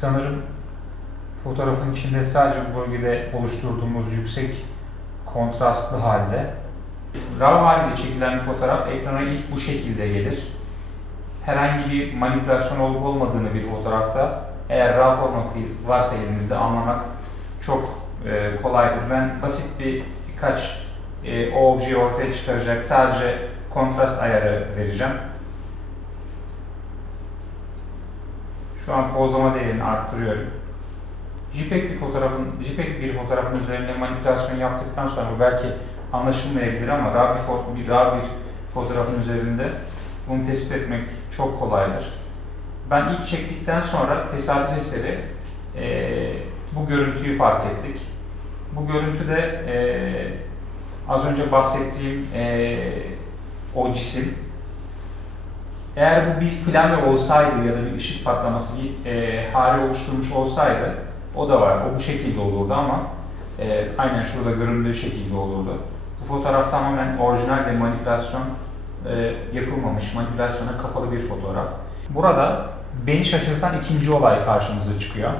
Sanırım fotoğrafın içinde sadece bu bölgede oluşturduğumuz yüksek kontrastlı halde RAW halinde çekilen bir fotoğraf ekrana ilk bu şekilde gelir. Herhangi bir manipülasyon olup olmadığını bir fotoğrafta eğer RAW formatı varsa elinizde anlamak çok e, kolaydır. Ben basit bir birkaç e, objeyi ortaya çıkaracak sadece kontrast ayarı vereceğim. Şu an pozlama değerini arttırıyorum. JPEG bir fotoğrafın, JPEG bir fotoğrafın üzerine manipülasyon yaptıktan sonra belki anlaşılmayabilir ama RAW bir, bir, RAW bir fotoğrafın üzerinde bunu tespit etmek çok kolaydır. Ben ilk çektikten sonra tesadüf eseri eee, bu görüntüyü fark ettik. Bu görüntü de eee, az önce bahsettiğim eee, o cisim eğer bu bir flame olsaydı ya da bir ışık patlaması bir e, hare oluşturmuş olsaydı o da var. O bu şekilde olurdu ama e, aynen şurada göründüğü şekilde olurdu. Bu fotoğraf tamamen orijinal ve manipülasyon e, yapılmamış, manipülasyona kapalı bir fotoğraf. Burada beni şaşırtan ikinci olay karşımıza çıkıyor.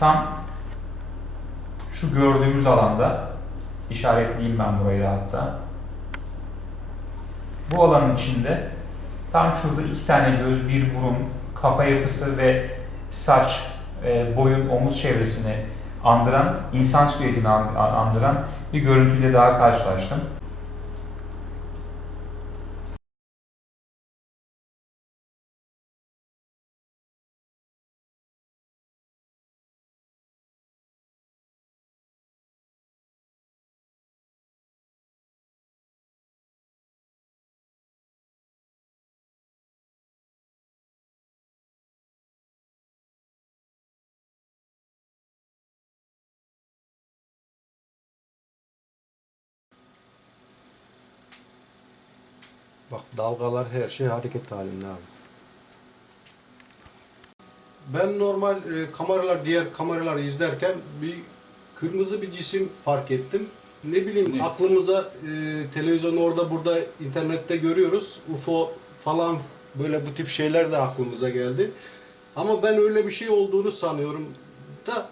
Tam şu gördüğümüz alanda işaretleyeyim ben burayı da hatta. Bu alanın içinde Tam şurada iki tane göz, bir burun, kafa yapısı ve saç, e, boyun, omuz çevresini andıran, insan silüetini an- andıran bir görüntüyle daha karşılaştım. Bak dalgalar her şey hareket halinde abi. Ben normal e, kameralar diğer kameraları izlerken bir kırmızı bir cisim fark ettim. Ne bileyim Ne? aklımıza e, televizyon orada burada internette görüyoruz. UFO falan böyle bu tip şeyler de aklımıza geldi. Ama ben öyle bir şey olduğunu sanıyorum da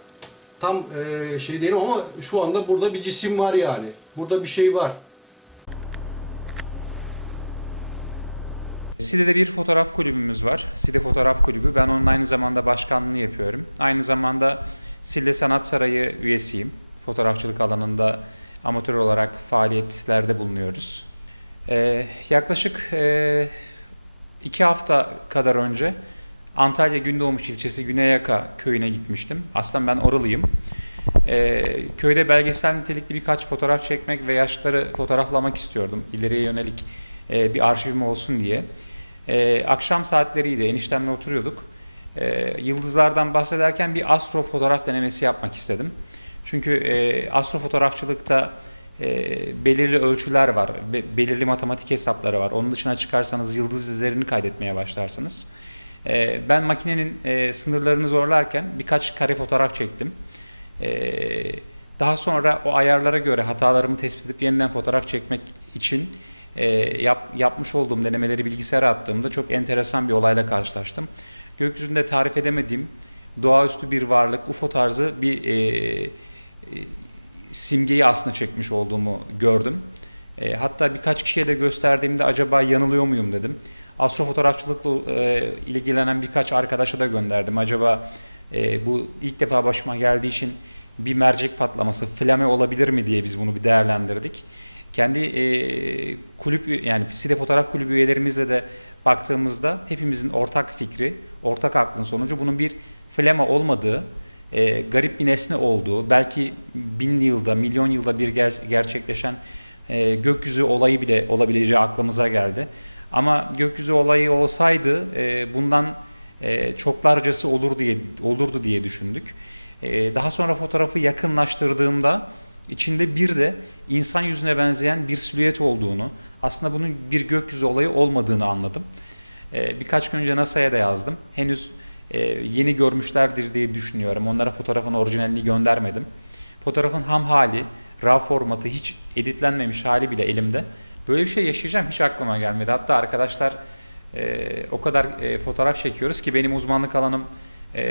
tam e, şey değilim ama şu anda burada bir cisim var yani. Burada bir şey var. Side'de bir fotoğraf kulübümüz var. Side Fotoğraf Kulübü. Ben onun aynı zamanda başkanlığını yapıyorum. Aynı zamanda Side Sanat Sarayı üyesiyim. Fotoğrafçılık alanında amatör olarak faaliyetlerde bulunuyoruz. Ee, yaklaşık e, iki hafta kadar önce Antalya Gündoğmuş ilçesi Güneyaka köyüne gitmiştim. Aslında ben oralıyım. Ee, köyde belgesel nitelikli birkaç fotoğraf çekmek ve yaşları fotoğraflamak istiyordum. İleriye yönelik e, bir arşivim olsun diye. E, akşam saatleriydi, eniştemle oturuyorduk. E, yıldızlardan bahsederken bir astro fotoğraf denemesi yapmak istedim. Çünkü e, astro fotoğrafçılıkta e, belirli ölçüler var, be- belirli matematik hesapları var. Onun dışına çıkarsanız yıldız izlerini kaydetmeye başlarsınız. E, ben makinenin e, sınırlarını zorlarken birkaç kare fotoğraf çektim. E, daha sonra o ayarlara göre hatalarımı tespit edip yeniden fotoğraf çekmek için e, yap, yapmış olduğum denemeleri bilgisayara attığımda çok enteresan bir olayla karşılaştım. Gökyüzünde tarif edemediğim doğaüstü bir varlık, UFO tarzı bir e, e, simgeyi aslında çekmiş olduğumu gördüm. E, hatta birkaç kişiye de gösterdiğimde acaba yanılıyor muyum dedim. Astrofotoğrafçılıkla e, ilgilenen birkaç arkadaşa da gönderdim. Acaba e, bu ilk defa başıma geldiği için bir mercek patlaması, flame olabilir mi diye biz bunu bir değerlendirdik. Kendi e, kulüp yani Side Fotoğraf Kulübü üyelerimizle de baktığımızda hepimizin ortak fikri, ortak aklın sonucu bunun bir flama olmadığı, e, garip bir nesne olduğu, belki bin yılda, milyon yılda bir ger- gerçekleşen e, gökyüzü olayı bile olabileceği aklımıza geldi. Ama gökyüzü olayı olsaydı e, bundan e, çoklarcası olur diye olurdu diye düşündük. E, daha sonra fotoğrafı yakınlaştırdığımda içinde bir de insan yüzüne benzeyen bir silüet olduğunu, aslında bunun bir gökyüzü olayı olmadığını anladım. E, birkaç gün önce NASA'ya da yazdım. Henüz e, yeni görmüşlerdir diye düşünüyorum. Onlara fotoğrafın orijinalini göndermedim. Fotoğrafın ham hali, RAW formatı hiç editlenmemiş hali bile elimde. Böyle bir şey yaşayacağım hiç aklıma gelmedi. Hatta arkadaşlar e, o kadar e, fotoğraf çekiyoruz ki benim uzmanlık alanım e,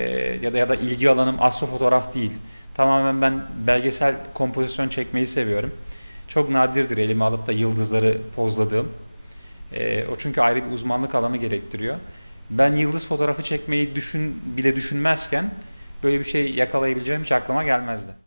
ya da ya da ilgi alanım astrofotoğraf değil. Tamamen ben belgesel kompozisyon çekmeyi seviyorum. Çok nadirdir elime alıp da yıldızları pozladığım. E, o çünkü ayrı bir uzmanlık alanı gerektiriyor. Ben yıldız fotoğrafı çekmeyi düşün bile düşünmezken böyle bir şey yakalayabileceğim hiç aklıma gelmezdi.